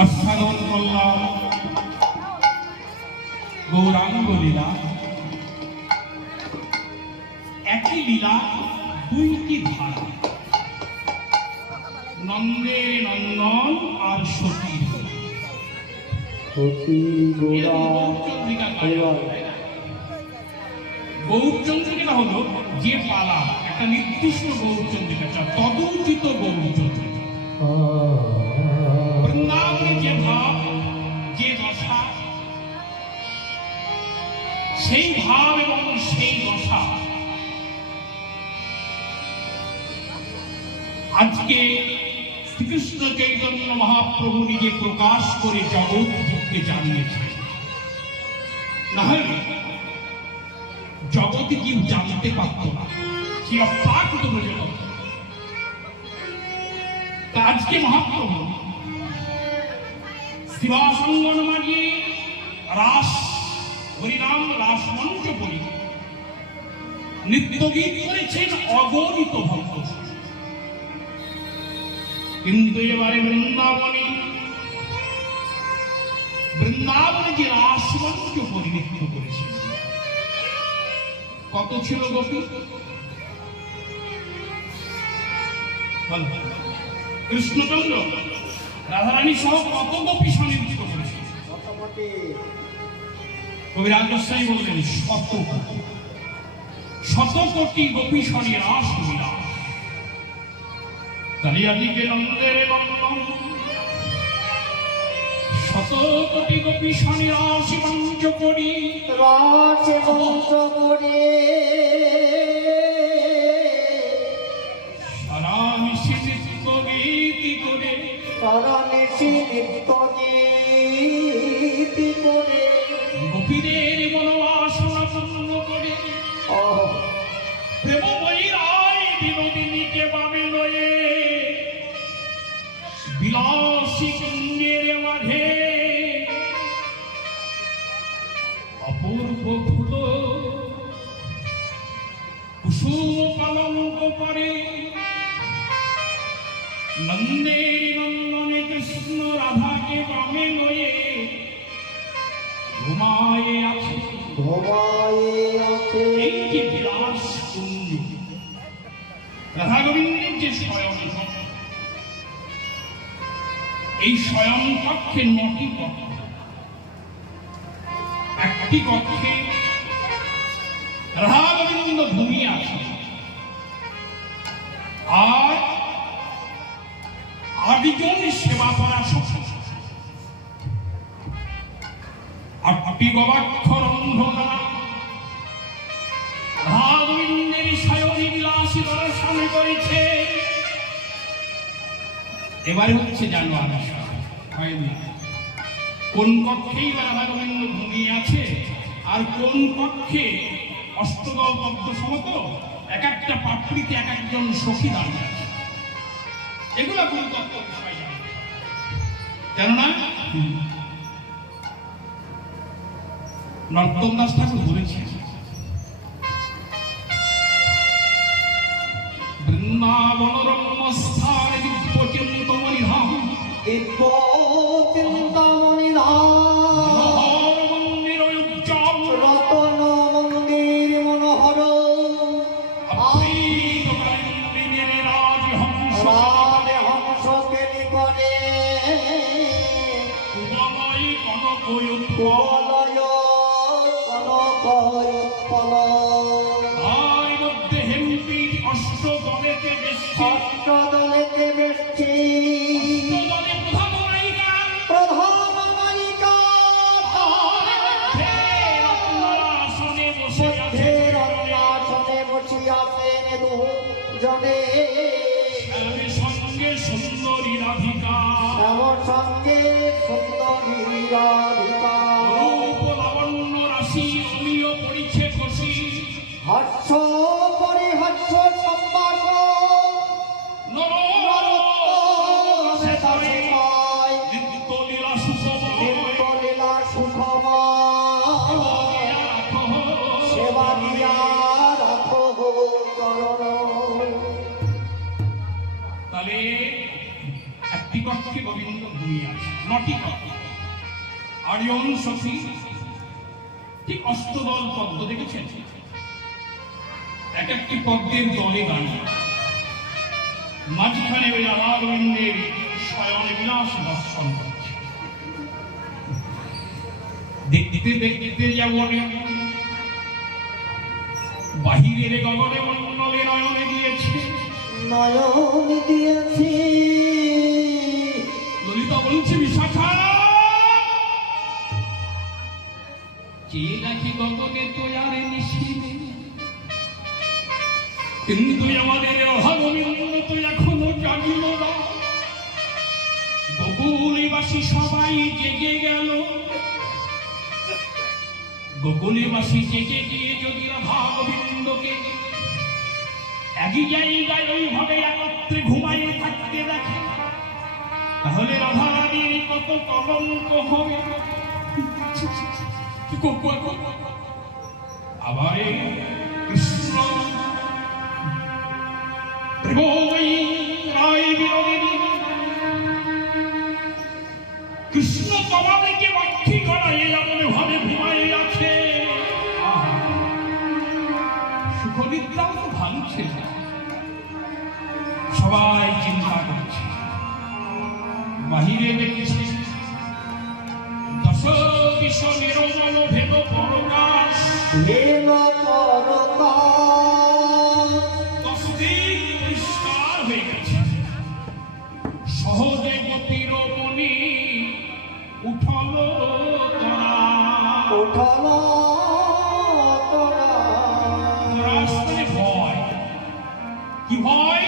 আস্বাদন করলাম গৌরাঙ্গ লীলা। একই লীলা দুইটি ধারা, নন্দের নন্দন আর সতীর। গৌরচন্দ্রিকা হলো যে পালা একটা নির্দিষ্ট গৌরচন্দ্রিকা, তদুচিত গৌরচন্দ্রিকা। বৃন্দাবনে যে ভাব, যে দশা, সেই ভাব এবং সেই দশা আজকে শ্রীকৃষ্ণ চৈতন্য মহাপ্রভু নিজে প্রকাশ করে জগৎকে জানিয়েছে। না হলে জগৎ কি জানতে পারত না, সে অপ্রাকৃত জগৎ। আজকে মহাপ্রভু শিবাসঙ্গন মানিয়ে রাস হরিনাম রাস মঞ্চ করি নৃত্যগীত করেছেন অগণিত ভক্ত। কিন্তু এবারে বৃন্দাবনে যে রাস মঞ্চ করি নৃত্য করেছে, কত ছিল গোপী? কৃষ্ণচন্দ্র রাধারানী সহ কত গোপী সন্নিধিত করেছে? কবিরাজ গোস্বামী বললেন শত কোটি গোপী শনি রাস বিলাস। কালিয়াদিকে নন্দের নন্দন শত কোটি গোপী শনি রাস মঞ্চ করি, রাস মঞ্চ করি সারা নিশি নৃত্য গীতি করে, সারা নিশি নৃত্য গীতি করে গোপীদের মনোবাসনা পূর্ণ করে, প্রেমময়ী রায় বিনোদিনীকে বামে লয়ে বিলাসী কুঞ্জের মাঝে অপূর্ব ফুল কুসুম পালঙ্ক করে। নন্দের নন্দনে কৃষ্ণ রাধাকে বামে লয়ে ঘুমায়ে আছে, এই যে বিলাস কুঞ্জ রাধা গোবিন্দের যে স্বয়ং, এই স্বয়ং কক্ষে 9টি কক্ষ। একটি কক্ষে রাধা গোবিন্দ ঘুমিয়ে আছে, আর 8জন সেবা করা সক্ষম। 8টি গবাক্ষ রন্ধনা রাধা গোবিন্দের সায়নী বিলাসী দর্শন করেছে। এবারে হচ্ছে জানুয়ারি হয়নি, কোন কক্ষেই রাধা গোবিন্দ ঘুমিয়ে আছে, আর কোন কক্ষে অষ্টদল পদ্ম সমত এক একটা পাপড়িতে এক একজন সখী দাঁড়িয়ে আছে। এগুলা কোন তত্ত্ব বিষয় কেননা নর্তন দাস ঠাকুর বলেছে, বৃন্দাবন রম্যস্থানে দিব্য চিন্তমণি ধাম, দিব্য চিন্তামণি ধাম, মনোহর মন্দির উজ্জ্বল, রতন মন্দির মনোহর, আপ্রীত কালিন্দীর রাজহংস কেলি করে, কুবলয় কনক উৎপল, তার মধ্যে হেমপি অষ্টদলেতে বেষ্টি, অষ্টদলেতে বেষ্টি, অষ্টদলে প্রধান নায়িকা, প্রধান নায়িকা রত্নাসনে বসে আছে, রত্নাসনে বসিয়াছেন দুজনে, শ্যামের সঙ্গে সুন্দরী রাধিকা, শ্যামর সঙ্গে সুন্দরী রাধিকা, রূপ লাবণ্য রাশি অমিয় পরিছে খুশি, হর্ষ পরিহর্ষ সম্ভাষণ নিত্যলীলা সুখময় সেবা দিয়া রাখো চরণ। তাহলে একটি কক্ষে গোবিন্দ ঘুমিয়ে আছে, 9টি কক্ষ। আরিয়ন সখী ঠিক অষ্টদল পদ্ম দেখেছেন, এক একটি পদ্মের দলে দাঁড়িয়ে, মাঝখানে ওই রাধা গোবিন্দের শয়ন বিলাস দর্শন করছে। দেখতে দেখতে যেমন বাহিরের গগনে মন্ডলে নয়নে দিয়েছে, নয়ন দিয়েছি। ললিতা বলছে, বিশাখা চেয়ে রাখি গগনে তো আর নিশিনে, কিন্তু আমাদের রাধা গোবিন্দ তো এখনো জাগিল না। গোকুলবাসী সবাই জেগে গেল, গোকুলবাসী জেগে গিয়ে যদি রাধা গোবিন্দকে একই জায়গায় ওইভাবে একত্রে ঘুমাইয়ে থাকতে দেখে, তাহলে রাধা রানীর কত কলঙ্ক হবে। আবার কৃষ্ণ রায় বিনোদিনী কৃষ্ণ তোমাদেরকে বাক্ষী করাই এমন ভাবে ঘুমাই আছে, সুখনিদ্রাও তো ভাঙছে না। সবাই চিন্তা করছে, বাহিরে দেখেছে দশ বিশ নিরমল ভেদ পরকাশ, ভেদ পরকাশ 10 দিক পরিষ্কার হয়ে গেছে। সহজে গতির মনি উঠল তোরা, উঠল তোরা। রাস্তায় ভয়, কি ভয়?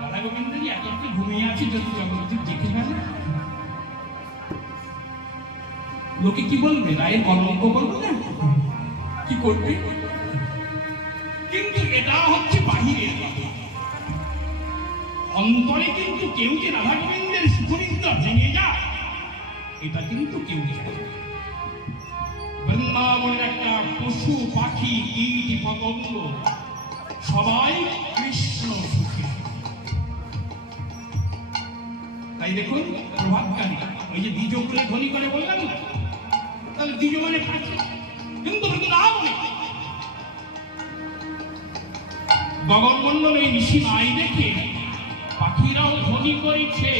রাধা গোবিন্দ যে একত্রে ঘুমিয়ে আছে, যদি জগন্নাথ দেখে ফেলে লোকে কি বলবে? রায়ের কলঙ্ক করবে না, কি করবে? কিন্তু এটা হচ্ছে বাহিরের কথা, অন্তরে কিন্তু কেউ যে রাধা গোবিন্দের সুখনিদ্রা ভেঙে যায় এটা কিন্তু কেউ জানে না। বৃন্দাবনের একটা পশু পাখি কীট পতঙ্গ সবাই কৃষ্ণ সুখী। তাই দেখুন প্রভাতকালী ওই যে দ্বিজ করে ধ্বনি করে বললাম না, তাহলে দ্বিজ মানে পাখি, কিন্তু না বলে গগনমন্ডল এই ঋষি নাই দেখে পাখিরাও ধ্বনি করেছে,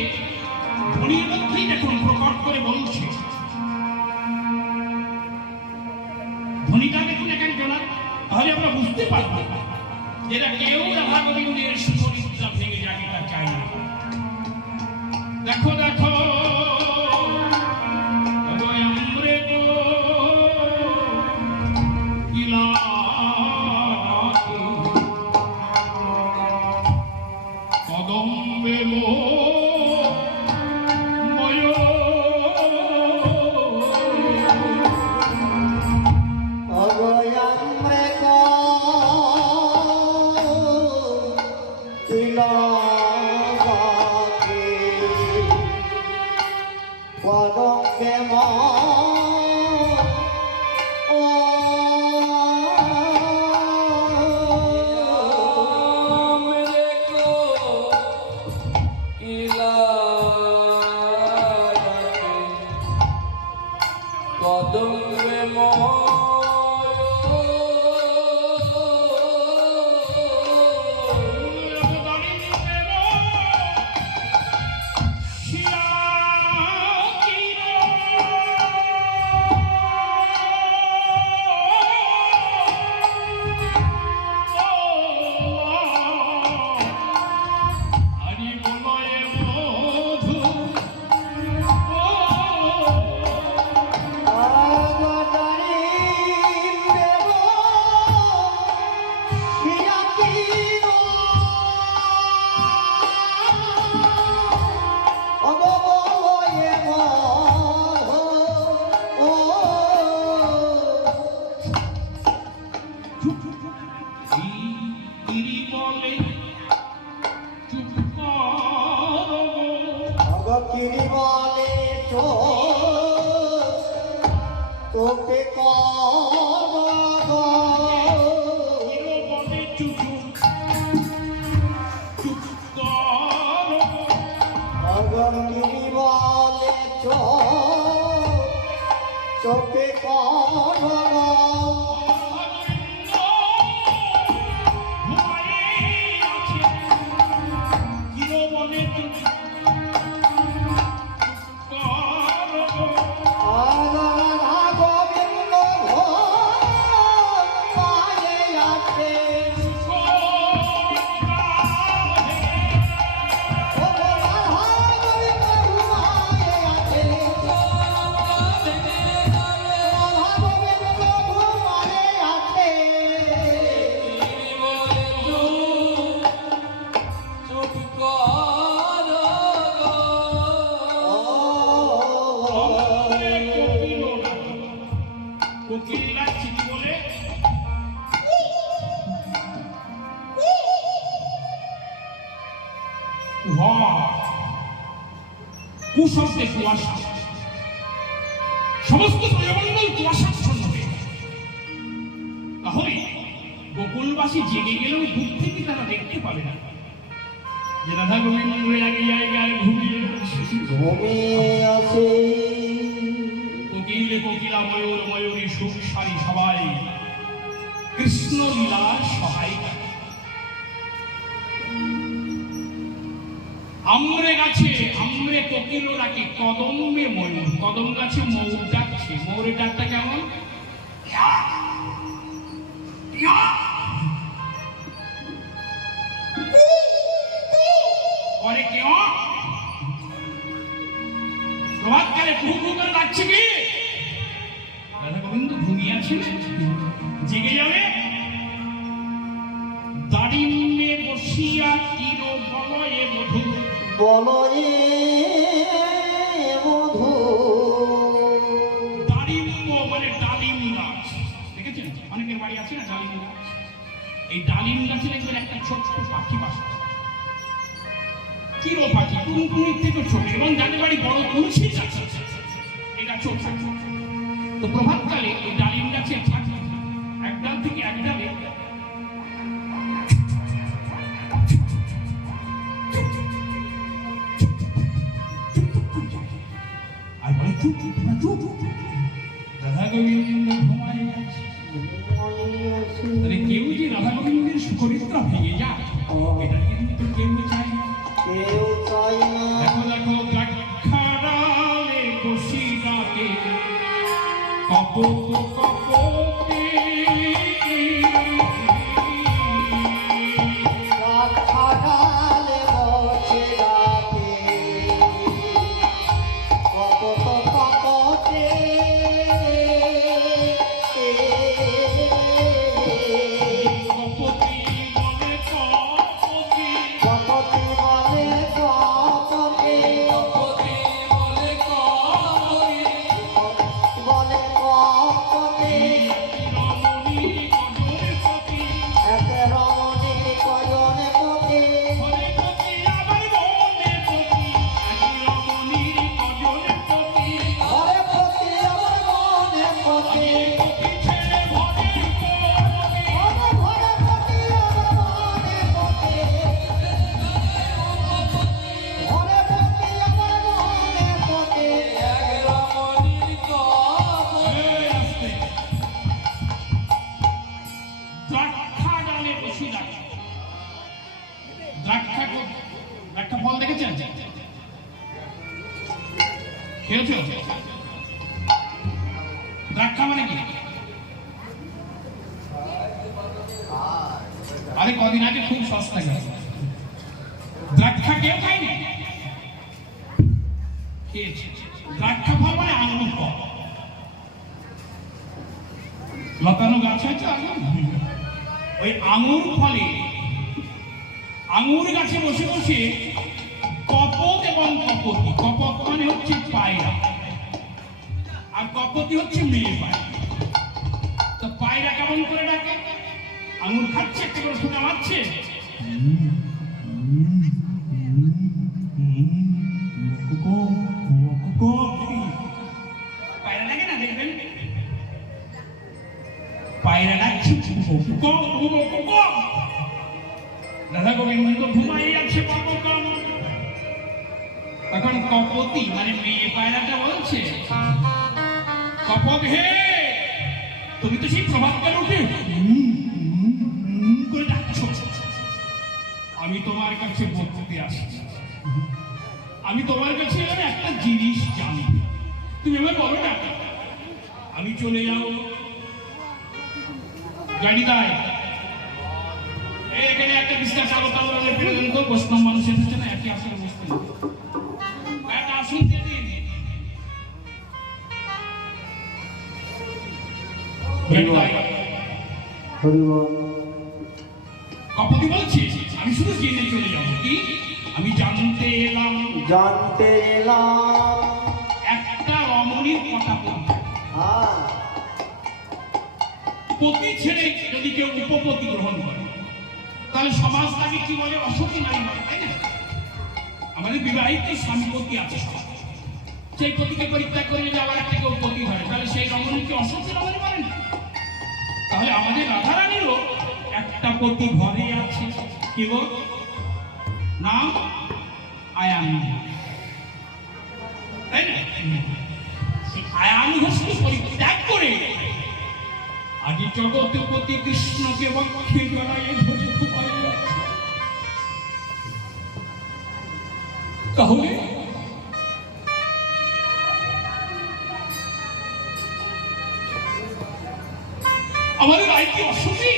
ধ্বনির মধ্যেই দেখুন প্রকট করে বলছে। ধ্বনিটা দেখুন এক একজনা, তাহলে আমরা বুঝতে পারবো যেটা কেউ রাধা গোবিন্দের সুখনিদ্রা ভেঙে যায় এটা চাই না। দেখো দেখো কদম্বে তোকে কুশব্দে কুয়াশা, সমস্ত বায়ুমণ্ডল কুয়াশাচ্ছন্ন হয়ে গেছে। তাহলে গোকুলবাসী জেগে গেলেও দূর থেকে তারা দেখতে পাবে না যে রাধা গোবিন্দ এক জায়গায় ঘুমিয়ে আছে। কোকিল কোকিলা ময়ূর ময়ূরী সুখ সারি সবাই কৃষ্ণ লীলার সহায়িকা। আমরে গাছে আমরে কোকিল ডাকে, কদমে ময়ূর, কদম গাছে ময়ূর ডাকছে। ময়ূরের ডাকটা কেমন? পরে কেউ প্রভাতকালে কুহু কুহু করে ডাকছে কি? রাধা গোবিন্দ ঘুমিয়ে আছেন, জেগে যাবে। দাঁড়িয়ে বসিয়া তীর বলয়ে মধু, বলয়ে মধু। ডালিম্ব মানে ডালিম গাছ, দেখেছেন অনেকের বাড়ি আছে না ডালিম গাছ? এই ডালিম গাছে দেখবেন একটা ছোট্ট পাখি বাস করে। কিরো পাখি, টুনটুনির থেকে ছোট, এবং যাদের বাড়ি বড় তুলসী গাছ এটা ছোট। তো প্রভাতকালে এই ডালিম গাছে এক ডাল থেকে এক ডালে আর বলে রাধা গোবিন্দ ঘুমায় গেছে। তাহলে কেউ যে রাধা গোবিন্দের সুচরিত্রা ভেঙে যায়, এটা কিন্তু কেউ চায় না। কেউ চাই না। দেখো দেখো দ্রাক্ষাড়ালে বসি ডাকে, কপোত কপোতে রাখালে বসে রাতে, কপত কপতে। কপতি বলে কপতি, কপতি বলে কপতে, কপতি বলে কপতি, বলে কপতে। রমণী কজরে পতি, এক রমণী কজনে পতে। বলে পতি আবার বলে পতি, রমণীর কজরে পতি, ঘরে পতে আমার মনে পতে। পতি ছেড়ে ভরে পতি। ঘরে ঘরে পতে আমার মনে পতে। ঘরে পতে আমার মনে পতে। দ্রাক্ষা ডালে বসি ডাকে। দ্রাক্ষা ফল দেখেছেন? খেয়েছো? দ্রাক্ষা মানে কি? আরে কদিন আগে খুব সস্তা গেছে। দ্রাক্ষা কেউ খায়নি? খেয়েছে। দ্রাক্ষা ফল মানে আঙুর ফল। লতানো গাছ আছে আঙুর, ওই আঙুর ফলে আঙুর গাছে বসে বসে কপত এবং কপতি, কপত মানে হচ্ছে পায়রা আর কপতি হচ্ছে মেয়ে পায়রা। তো পায়রা কেমন করে ডাকে? আঙুর খাচ্ছে, একটা করে শোনা মারছে, পায়রা ডাকে না, দেখবেন পায়রা ডাকছে রাধা গোবিন্দ ঘুমাই আছে তখন কপতি মানে মেয়ে পায়রাটা বলছে, কপক হে, তুমি তো সেই প্রভাতকাল উঠে করে ডাকছ, আমি তোমার কাছে বলতে আসছি, আমি তোমার কাছে একটা জিনিস জানি, তুমি আমার বলো না, আমি চলে যাবো। গাড়ি দায় এখানে একটা বিশ্বাস আলোচনা তো বৈষ্ণব মানুষ এসেছে না, একই আসলে বসতে একটা আসুন দিয়ে দিন। কপতি বলছি আমি শুধু জেনে চলে যাবো, কি আমি জানতে এলাম একটা রমণীর কথা বলতে, পতি ছেড়ে যদি কেউ উপপতি গ্রহণ করে তাহলে সমাজ তাকে কি বলে? অসতী নারী বলে, তাই না? আমাদের বিবাহিত স্বামী পতি আছে, সেই পতিকে পরিত্যাগ করে যদি আবার একটা কেউ পতি হয়, তাহলে সেই রমণীকে অসুখী রমণী বলে না। তাহলে আমাদের রাধারানীরও একটা পতি ঘরে আছে, কি গো? নাম আয়ান, তাই না? সেই আয়ান ঘোষকে পরিত্যাগ করে আজ জগৎপতি কৃষ্ণকে বক্ষে জড়াইয়ে ধরে ঘুমাই আছে। তাহলে আমাদের রায় কি অসুখী?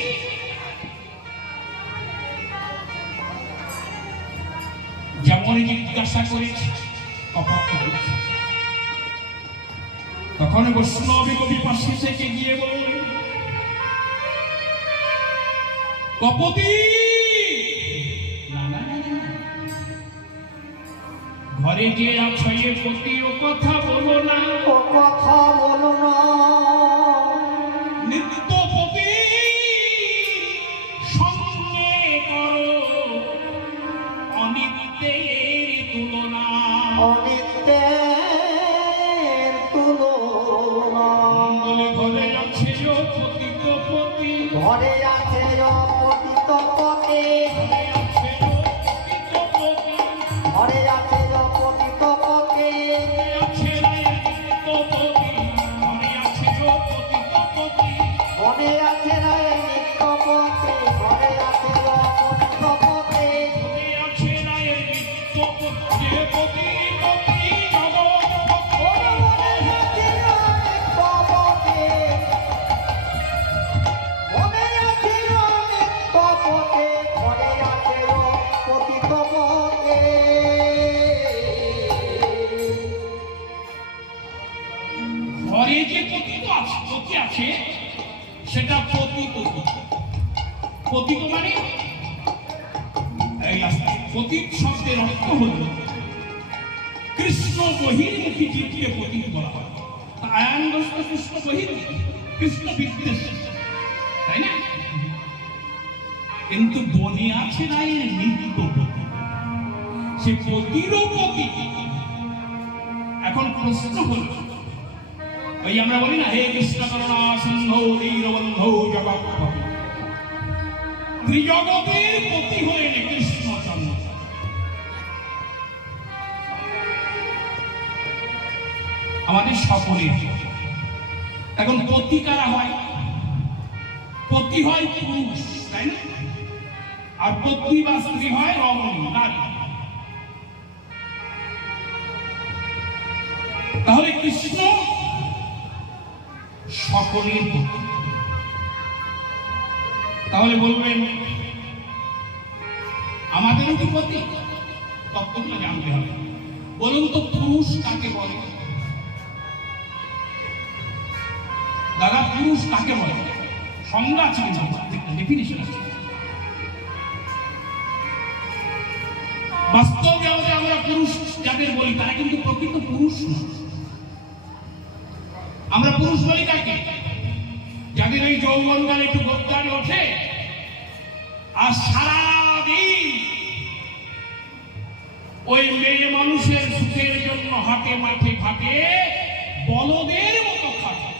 যেমন জিজ্ঞাসা করেছি তখন বৈষ্ণবী কবি পাশে থেকে গিয়ে বললেন, কপতি ঘরে যে আছে পতি ও কথা বলো না, ও কথা বলো না, নিত্যপতি সঙ্গে করো অনিত্যের তুলনা, অনিত্যের তুলনা। বলে ঘরে আছে পতিত পতি, ঘরে আছে অপতিত পতি, ঘরে আছে পতিত পতি, ঘরে আছে অপতিত পতি, ঘরে আছে নিত্য পতি, ঘরে আছে অপতিত পতি, ঘরে আছে নিত্য পতি, যে পতি পতি জগৎপতি। ঘরে আছে নিত্য পতি, ঘরে আছে অপতিত পতি। ঘরে যে পতিত আছে, পতি আছে, সেটা পতিত। পতিত মানে এই পতিত শব্দের অর্থ হল কৃষ্ণ বহির্মুখী জীবকে পতিত বলা হয়। আয়ানগ্রস্ত কৃষ্ণ বহির্মুখী, কৃষ্ণ বিদ্বেষ, তাই না? কিন্তু বনে আছে রায়ের নিত্য পতি, সে পতিরও পতি। এখন প্রশ্ন হল, ওই আমরা বলি না, হে কৃষ্ণ করুণা সিন্ধৌ দীনবন্ধৌ জগৎপতি, ত্রিজগতের পতি হলেন কৃষ্ণচন্দ্র। আমাদের সকলের এখন পতি কারা হয়? পতি হয় পুরুষ, তাই না? আর পত্নী বা স্ত্রী হয় রমণী, নারী। তাহলে কৃষ্ণ সকলের পতি। তাহলে বলবেন আমাদেরও কি পতি? তত্ত্বগুলো জানতে হবে। বলুন তো, পুরুষ কাকে বলে? দাদা, পুরুষ কাকে বলে? সংজ্ঞা আছে, ডেফিনিশন আছে। বাস্তব জগতে আমরা পুরুষ যাদের বলি তারা কিন্তু প্রকৃত পুরুষ নয়। আমরা পুরুষ বলি কাকে? যাদের এই যৌবনকালে একটু গোদ্দারে ওঠে আর সারাদিন ওই মেয়ে মানুষের সুখের জন্য হাটে মাঠে ঘাটে বলদের মতো খাটে।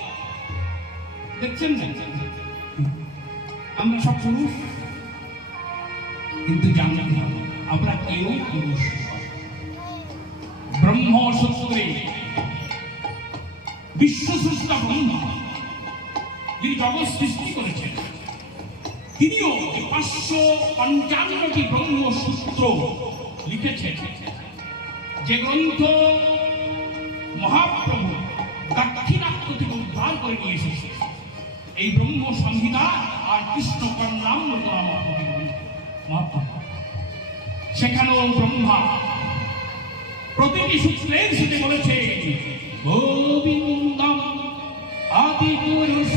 দেখছেন না? আমরা সব পুরুষ, কিন্তু জানতে হবে আমরা কেউ পুরুষ। ব্রহ্ম সূত্রে বিশ্বস্রষ্টা ব্রহ্মা যিনি জগৎ সৃষ্টি করেছেন, তিনিও 555টি ব্রহ্মসূত্র লিখেছেন, যে গ্রন্থ মহাপ্রভু দাক্ষিণাত্য থেকে উদ্ধার করে নিয়ে এসেছে। এই ব্রহ্ম সংহিতা আর কৃষ্ণ কন্যামৃত নামক মহাপ্রভু, সেখানেও ব্রহ্মা প্রতিটি সূত্রের সাথে বলেছে গোবিন্দম আদি পুরুষ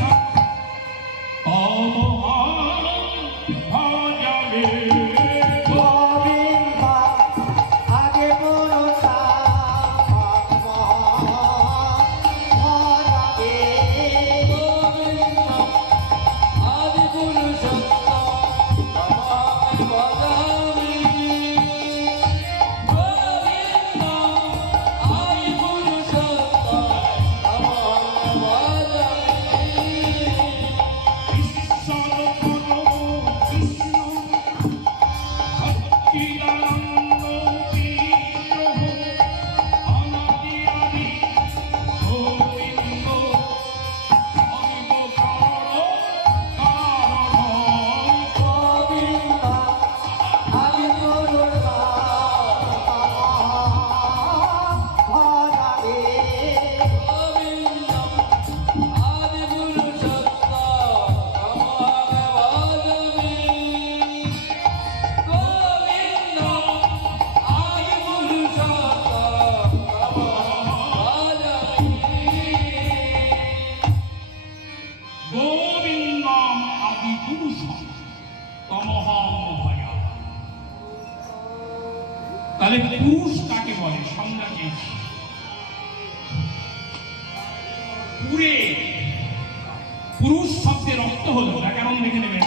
কাকে বলে সংজ্ঞা চেয়েছি। পুরে পুরুষ শব্দের অর্থ হলো ব্যাকরণ দেখে নেবেন,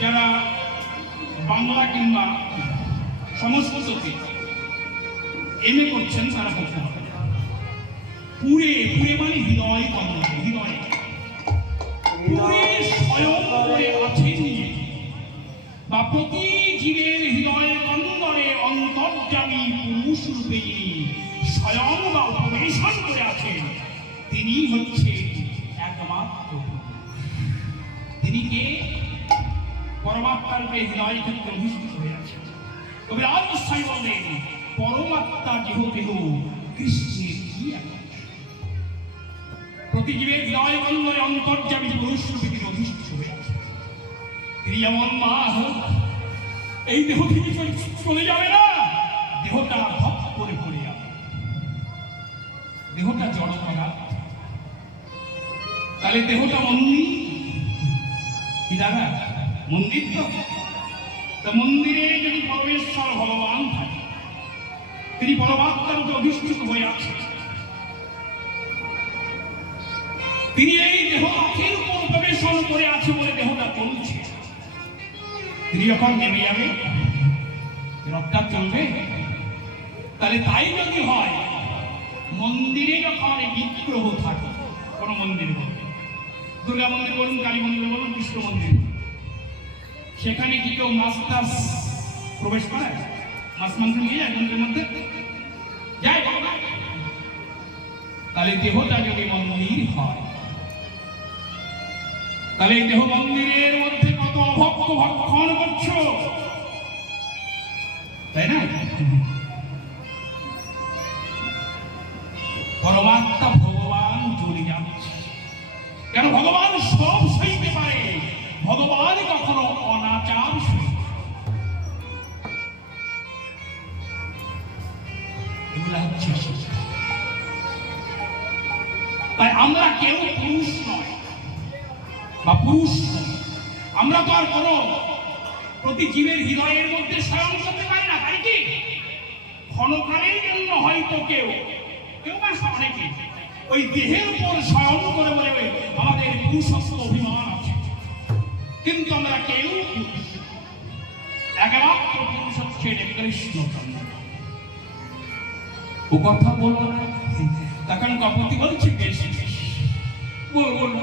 যারা বাংলা কিংবা সংস্কৃততে এমএ করছেন তারা করতে হবে। পুরে পুরে মানে হৃদয় কন্দরে, হৃদয় পুরে স্বয়ং করে আছে নিয়ে বা প্রতি জীবের হৃদয় কন্দরে অন্তর্যামী পুরুষ রূপে যিনি স্বয়ং বা উপবেশন করে আছেন, তিনি হচ্ছে একমাত্র। তিনি কে? পরমাত্মার হৃদয় ক্ষেত্রে অধিষ্ঠিত হয়ে আছেন। কবিরাজ গোস্বামী বললেন, পরমাত্মা দেহ দেহ কৃষ্ণের কি প্রতি জীবের হৃদয় কন্দরে অন্তর্যামী পুরুষ রূপে তিনি অধিষ্ঠিত হয়ে আছেন। তিনি যেমন মা হোক, এই দেহ থেকে চলে যাবে না, দেহটা ধপ করে পড়ে যাবে, দেহটা জড় করা। তাহলে দেহটা মন্দির কি দাদা? মন্দির তো মন্দিরে যদি পরমেশ্বর ভগবান থাকে, তিনি পরমাত্মার উপর অধিষ্ঠিত হয়ে আছেন, তিনি এই দেহ আখের উপর উপবেশন করে আছে বলে দেহটা চলছে। তিনি যখন নেমে যাবে, রথটা চলবে। তাহলে তাই যদি হয়, মন্দিরে যখন বিগ্রহ থাকে, কোন মন্দিরে বলুন, দুর্গা মন্দির বলুন, কালী মন্দির বলুন, কৃষ্ণ মন্দির, সেখানে কি কেউ মাছ টাছ প্রবেশ করে? মাছ মাংস নিয়ে যায় মন্দিরের মধ্যে? যায়। তাহলে দেহটা যদি মন্দির হয়, তাহলে দেহ মন্দিরের মধ্যে কত অভক্ত ভক্ষণ করছো, তাই না? পরমাত্মা ভগবান চলে যাচ্ছে কেন? ভগবান সব সইতে পারে, ভগবান কখনো অনাচার সই। এগুলা হচ্ছে শিক্ষা। তাই আমরা কেউ পুরুষ নয় বা পুরুষ নয়, আমরা তো আর কোনো প্রতি জীবের হৃদয়ের মধ্যে স্বয়ং করতে পারি না, তাই কি? ক্ষণকালের জন্য হয়তো কেউ কেউ বা অনেকে ওই দেহের উপর স্বয়ং করে বলে আমাদের পুরুষত্ব অভিমান আছে, কিন্তু আমরা কেউ একমাত্র পুরুষ হচ্ছে কৃষ্ণচন্দ্র। ও কথা বলবো না, তখন কপতি বলছে বেশ বেশ বলবো না,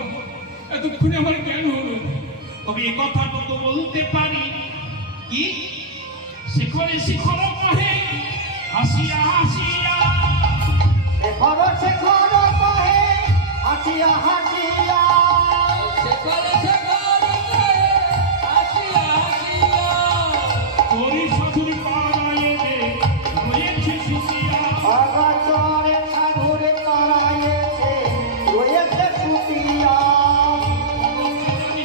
এতক্ষণে আমার জ্ঞান হলো। তবে এ কথা তো বলতে পারি কি, শিখরে শিখর কহে হাসিয়া হাসিয়া, শেখর কহে হাসিয়া হাসিয়া, শেখর কহে হাসিয়া হাসিয়া, তোরি সাধুর পাড়ায়ে রয়েছে সুসিয়া, অগচরে সাধুর পাড়ায়েছে রয়েছে সুসিয়া,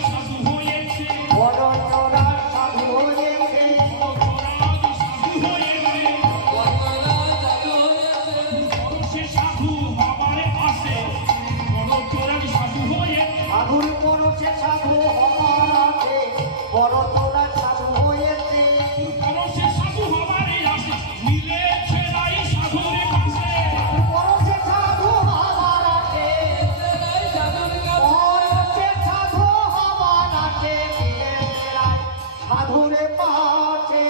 সাধু হয়েছে, বড় চোরা সাধু হয়েছে, সাধু হয়েছে, সে সাধু হবার আসে, বড় চোরার সাধু হয়ে, সাধুর পরশে সাধু হবার আছে, বড় চোরা সাধু হয়েছে, সে সাধু হবার আসে, মিলেছে নাই সাধুর কাছে, পরশে সাধু হবার আছে, পরশে সাধু হবার আছে, মিলেছে নাই সাধুর পাশে।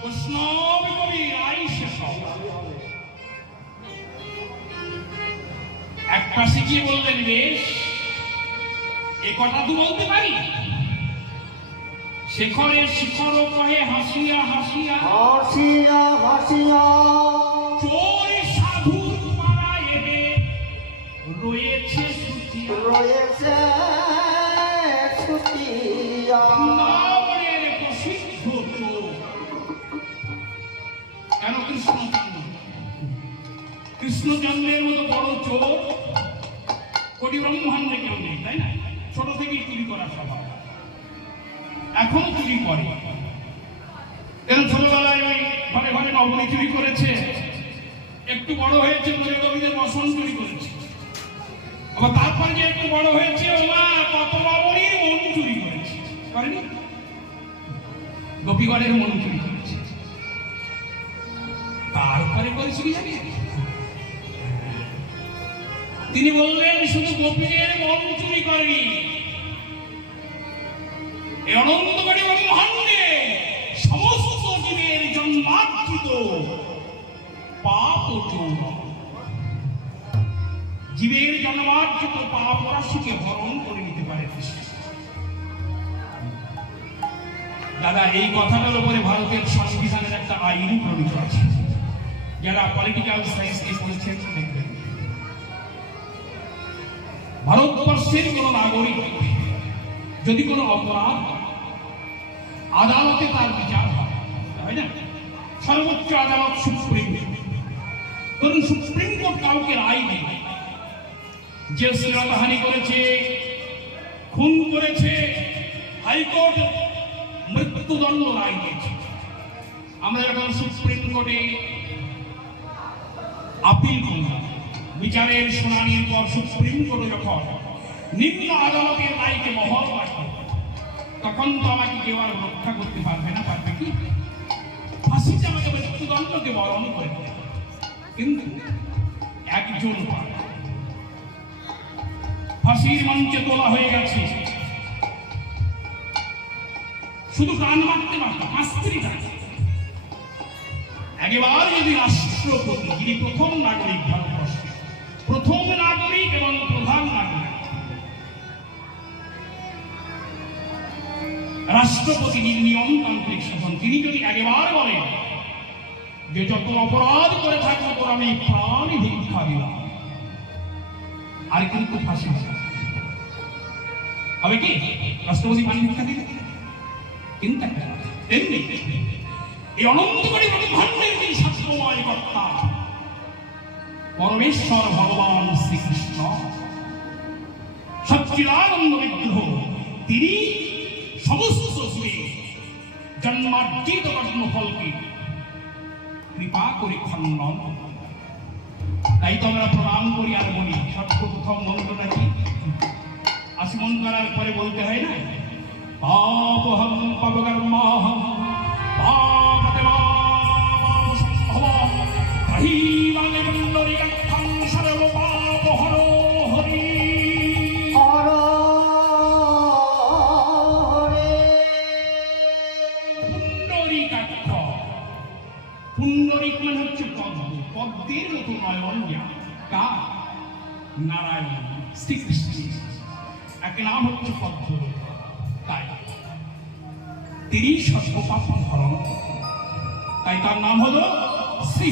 বৈষ্ণব কবি রাই শেষ। এক পাশে গিয়ে বললেন, বেশ এ কথা তো বলতে পারি, শেখরে শিখর কহে হাসিয়া হাসিয়া, হাসিয়া হাসিয়া, চোর সাধুর পাড়ায় রয়েছে সুতিয়া, রয়েছে সুতিয়া, বৃন্দাবনের প্রসিদ্ধ চোর। কেন? কৃষ্ণচন্দ্র। কৃষ্ণচন্দ্রের মতো বড় চোর কোটি ব্রহ্মাণ্ডে কেউ নেই, তাই না? ছোট থেকেই চুরি করা স্বভাব, এখনো চুরি করে। এরকম ছোটবেলায় ওই ঘরে ঘরে নবমী চুরি করেছে, একটু বড় হয়েছে বলে কবিদের বসন চুরি করেছে, আবার তারপর যে একটু বড় হয়েছে ও মা কত নবমীর মন চুরি করেছে, করেনি? গোপীগণের মন চুরি করেছে। তারপরে করেছি কি জানি, তিনি বললেন শুধু গোপীদের মন চুরি করেনি, এই অনন্তকারী ব্রহ্মাণ্ডে সমস্ত জীবের জন্মার্জিত পাপ চোর, জীবের জন্মার্জিত পাপ রাশিকে হরণ করে নিতে পারে কৃষ্ণ। দাদা, এই কথাটার উপরে ভারতের সংবিধানের একটা আইন প্রণীত আছে। যারা পলিটিক্যাল সায়েন্স নিয়ে পড়েছেন দেখবেন, ভারতবর্ষের কোন নাগরিক যদি কোনো অপরাধ আদালতে তার বিচার হয়, তাই না? সর্বোচ্চ আদালত সুপ্রিম কোর্ট, ধরুন সুপ্রিম কোর্ট কাউকে রায় দেবে যে শ্লীলতাহানি করেছে, খুন করেছে, হাইকোর্ট মৃত্যুদণ্ড রায় দিয়েছে। আমরা যখন সুপ্রিম কোর্টে আপিল করলাম, বিচারের শুনানির পর সুপ্রিম কোর্টে যখন নিম্ন আদালতের রায়কে বহাল রাখে, তখন তো আমাকে কেউ আর রক্ষা করতে পারবে না। পারবে কি? ফাঁসিতে আমাকে মৃত্যুদণ্ডকে বরণ করে দেবে, কিন্তু একজন ফাঁসির মঞ্চে তোলা হয়ে গেছে, শুধু গান মারতে পারত, শাস্ত্রী গান। একেবারে যদি রাষ্ট্রপতি, যিনি প্রথম নাগরিক ভারতবর্ষে, প্রথম নাগরিক এবং প্রধান নাগরিক, রাষ্ট্রপতি নিয়মতান্ত্রিক শাসন, তিনি যদি একেবারে বলেন যে যত অপরাধ করে থাকবো তোর আমি প্রাণ ভিক্ষা দিলাম, আর কিন্তু ফাঁসি হবে কি? রাষ্ট্রপতি প্রাণ ভিক্ষা দিলেন। কিন্তু তেমনি এই অনন্তকারী ব্রহ্মাণ্ডের যিনি সত্যময় কর্তা পরমেশ্বর ভগবান শ্রীকৃষ্ণ, সচ্চিদানন্দ বিগ্রহ, তিনি সমস্ত জীবে জন্মার্জিত কর্মফলকে কৃপা করে খণ্ডন। তাই তো আমরা প্রণাম করি আর বলি সর্বপ্রথম মন্ত্রটা কি? আসমন করার পরে বলতে হয় না, পাপহং পাপকর্মাহং পাপদেবাপসম্ভবং মহিমানিন্দরিকাক্ষং সর্বপাপহরো হরি। হর হরে। পুণ্ডরীকাক্ষ, পুণ্ডরিক মানে হচ্ছে পদ্ম, পদ্মের মতো নয়ন জ্ঞান। কার? নারায়ণ শ্রীকৃষ্ণ, এক নাম হচ্ছে পদ্ম। তাই তিনি সর্বপাপ হরণ, তাই তার নাম হলো শ্রী।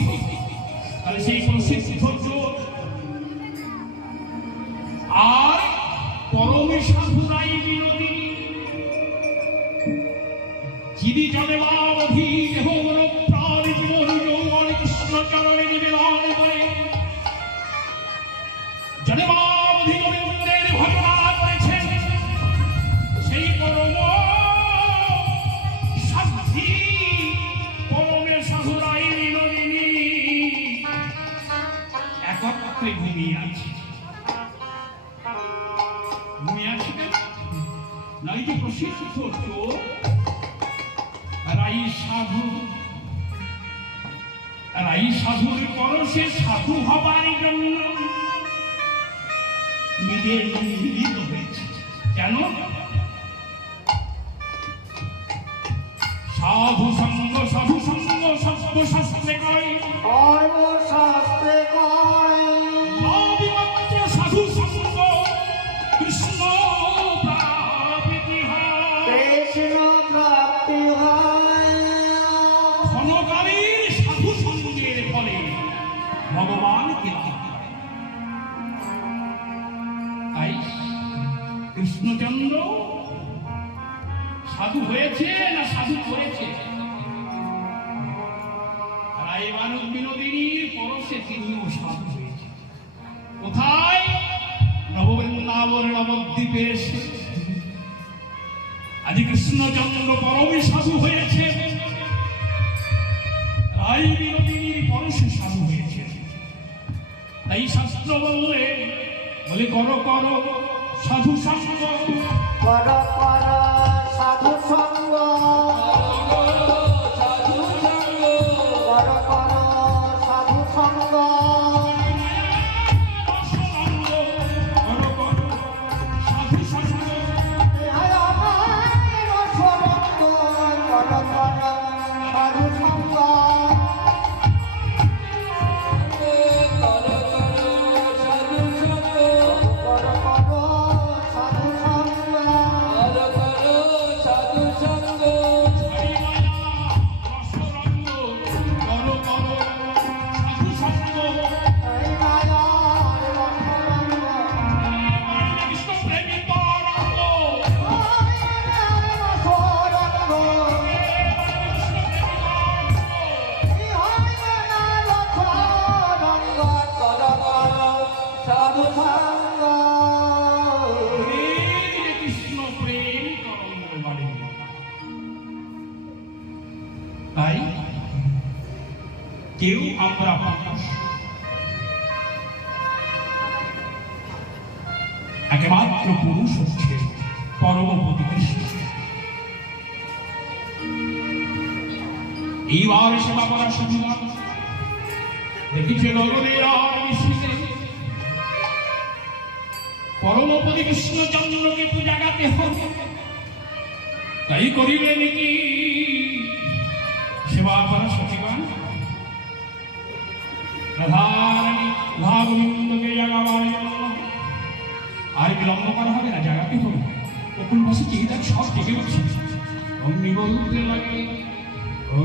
তাহলে সেই প্রসিদ্ধ আর পরমে সাধুরাই বিনোদিনী, যিনি জন্মাবধি দেহ মন প্রাণ জীবন যৌবন কৃষ্ণ চরণে নিবেদন করে জন্মাবধি গোবিন্দের ভজনা করেছেন, সেই পরম সাধী পরমে সাধুরাই বিনোদিনী একত্রে ঘুমিয়ে আছে। ঘুমিয়ে আছে নাই যে প্রসিদ্ধ চোর রাই সাধু, রাই সাধুর পরশে সাধু হবার জন্য মিলিত হয়েছে। কেন? সাধু সঙ্গ, সাধু সঙ্গ সর্বশাস্ত্রে কয়, সর্বশাস্ত্রে কয়, অবিমাত্র সাধু সঙ্গ কৃষ্ণ প্রাপ্তি হয়। কৃষ্ণ প্রাপ্তি হয়। ক্ষণকালের সাধু সঙ্গের ফলে ভগবান কীর্তি। তাই কৃষ্ণচন্দ্র সাধু হয়েছে না সাধু করেছে? রায় মানব বিনোদিনীর পরশে তিনিও সাধু হয়েছে। কোথায়? নববৃন্দাবন নবদ্বীপে এসে আজ কৃষ্ণচন্দ্র পরমে সাধু হয়েছে, রায় বিনোদিনীর পরশে সাধু হয়েছে। তাই শাস্ত্র বলে করো করো সাধু সঙ্গ, কর কর সাধু সঙ্গ, সাধু সঙ্গ করো সাধু সঙ্গ সাধু সঙ্গ হরি মায়া রসরঙ্গ করো করো সাধু সঙ্গ এই মায়ার রসরঙ্গ কৃষ্ণ প্রেমী তরঙ্গ সাধু কৃষ্ণ প্রেম তরঙ্গ বাড়ি। তাই কেউ আমরা মানুষ একমাত্র পুরুষ হচ্ছে পরমপতি কৃষ্ণ। এইবার সেবা করার সুযোগ দেখেছে গগনের আর মিশিতে পরমপতি কৃষ্ণ চন্দ্রকে পূজাগাতে হবে। তাই করিলেন কি সেবা করা সচিবান রাধারানী রাধা গোবিন্দকে জাগাবার জন্য আর বিলম্ব করা হবে না, জাগাতে হবে। তখন বসে চিন্তা সব দেখে উঠছে অগ্নি বলতে লাগে ও